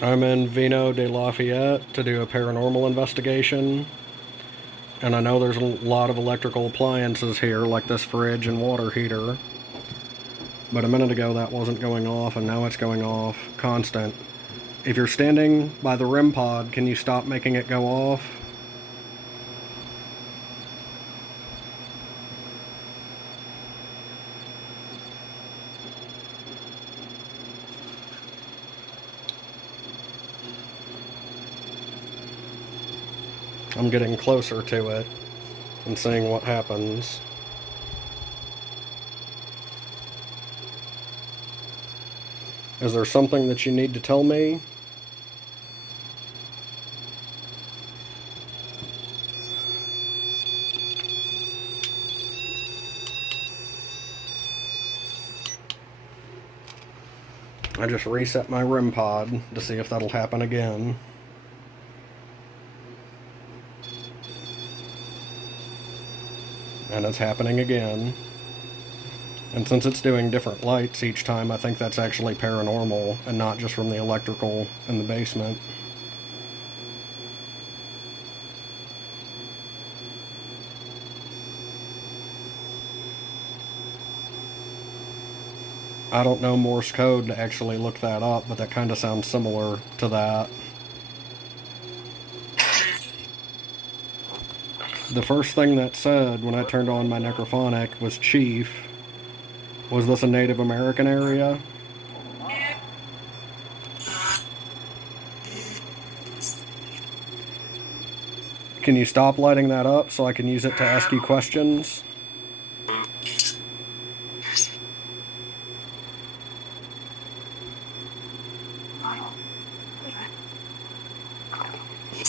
I'm in Vino di Lafayette to do a paranormal investigation, and I know there's a lot of electrical appliances here, like this fridge and water heater, but a minute ago that wasn't going off, and now it's going off constant. If you're standing by the REM pod, can you stop making it go off? I'm getting closer to it and seeing what happens. Is there something that you need to tell me? I just reset my REM pod to see if that'll happen again. And it's happening again. And since it's doing different lights each time, I think that's actually paranormal and not just from the electrical in the basement. I don't know Morse code to actually look that up, but that kind of sounds similar to that. The first thing that said when I turned on my necrophonic was Chief. Was this a Native American area? Can you stop lighting that up so I can use it to ask you questions?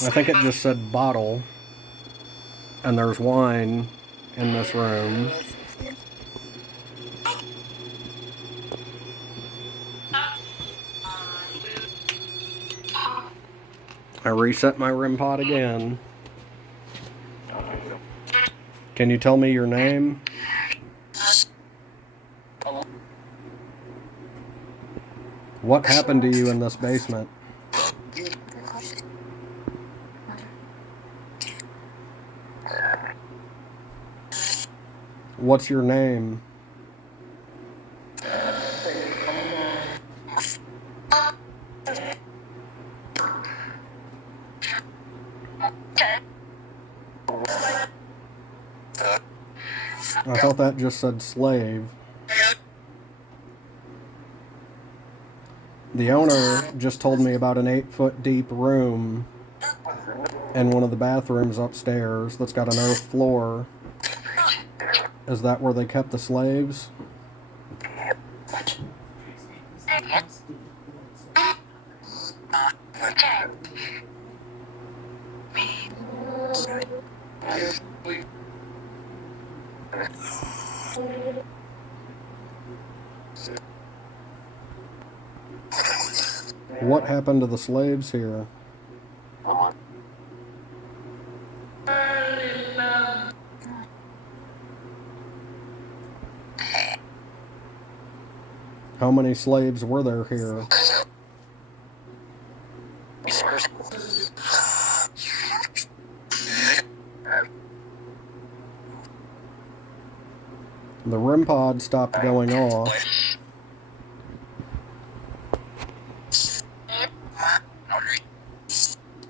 I think it just said bottle, and there's wine in this room. I reset my REM pod again. Can you tell me your name? What happened to you in this basement? What's your name? I thought that just said slave. The owner just told me about an 8-foot deep room in one of the bathrooms upstairs that's got an earth floor. Is that where they kept the slaves? What happened to the slaves here? How many slaves were there here? The REM pod stopped going off.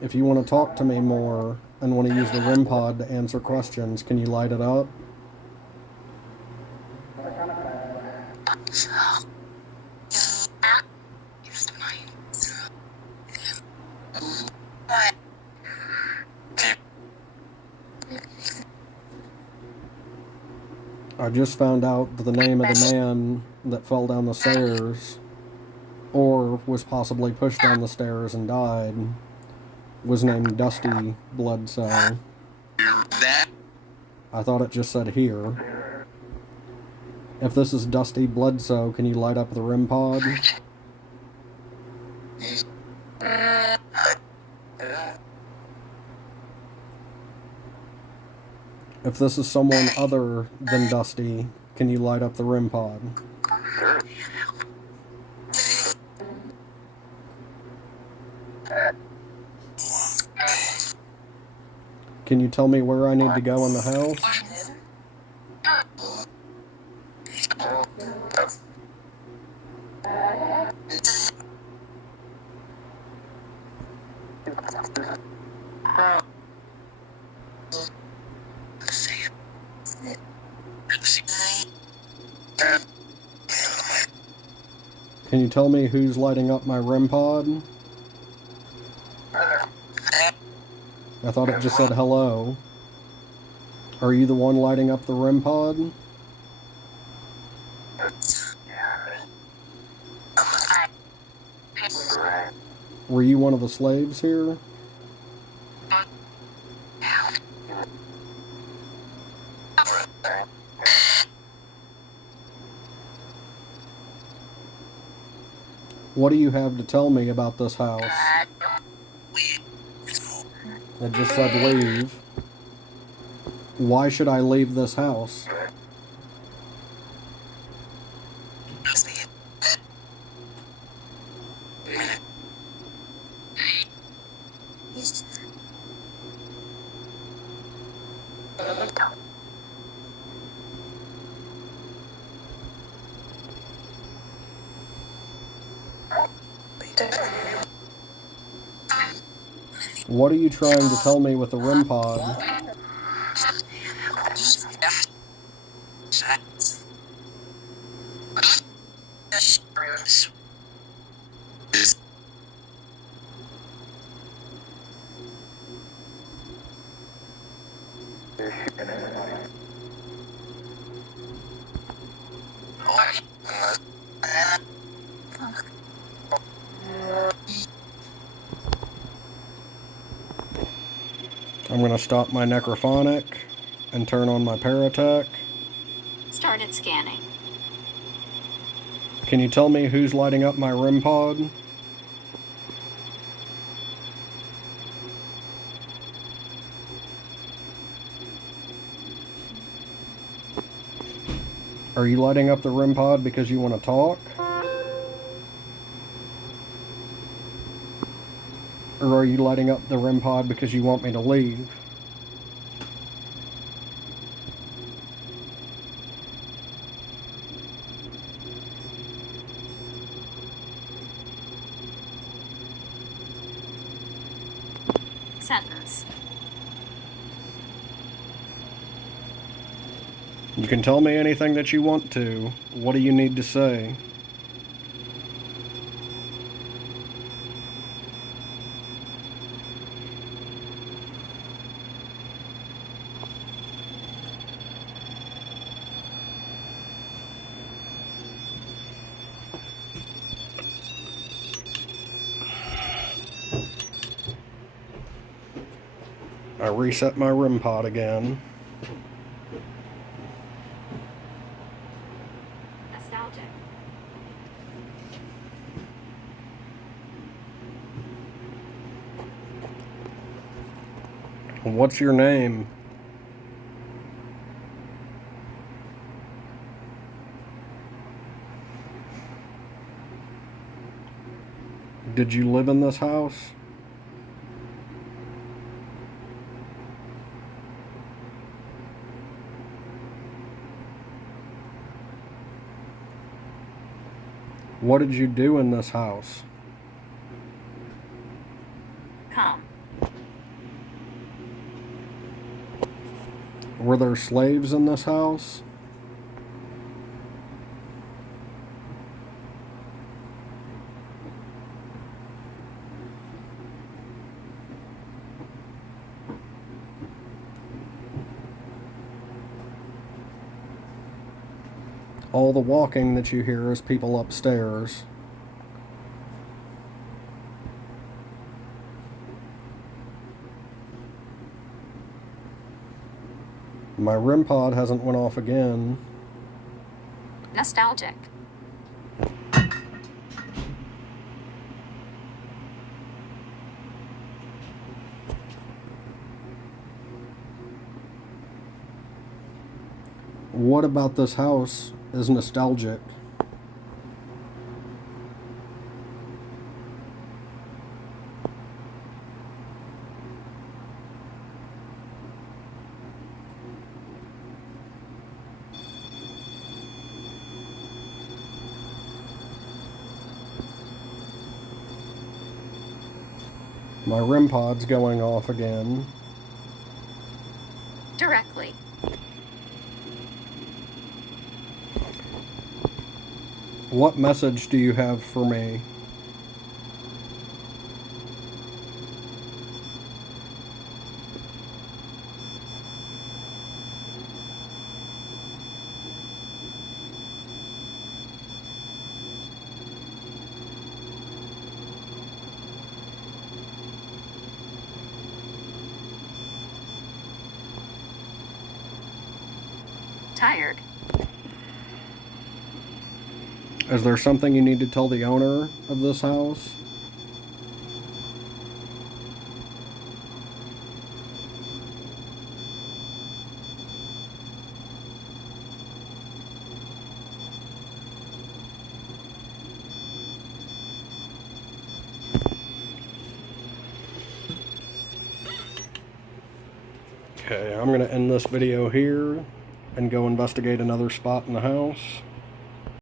If you want to talk to me more and want to use the REM pod to answer questions, can you light it up? I just found out that the name of the man that fell down the stairs, or was possibly pushed down the stairs and died, was named Dusty Bledsoe. I thought it just said here. If this is Dusty Bledsoe, can you light up the REM pod? If this is someone other than Dusty, can you light up the REM pod? Can you tell me where I need to go in the house? Can you tell me who's lighting up my REM pod? I thought it just said hello. Are you the one lighting up the REM pod? Were you one of the slaves here? What do you have to tell me about this house? It just said leave. Why should I leave this house? What are you trying to tell me with the REM pod? I'm going to stop my necrophonic and turn on my paratech. Started scanning. Can you tell me who's lighting up my REM pod? Are you lighting up the REM pod because you want to talk? Or are you lighting up the REM pod because you want me to leave? Sentence. You can tell me anything that you want to. What do you need to say? I reset my REM pod again. Nostalgic. What's your name? Did you live in this house? What did you do in this house? Come. Were there slaves in this house? All the walking that you hear is people upstairs. My REM pod hasn't went off again. Nostalgic. What about this house is nostalgic? My REM pod's going off again. Directly. What message do you have for me? Tired. Is there something you need to tell the owner of this house? Okay, I'm going to end this video here and go investigate another spot in the house.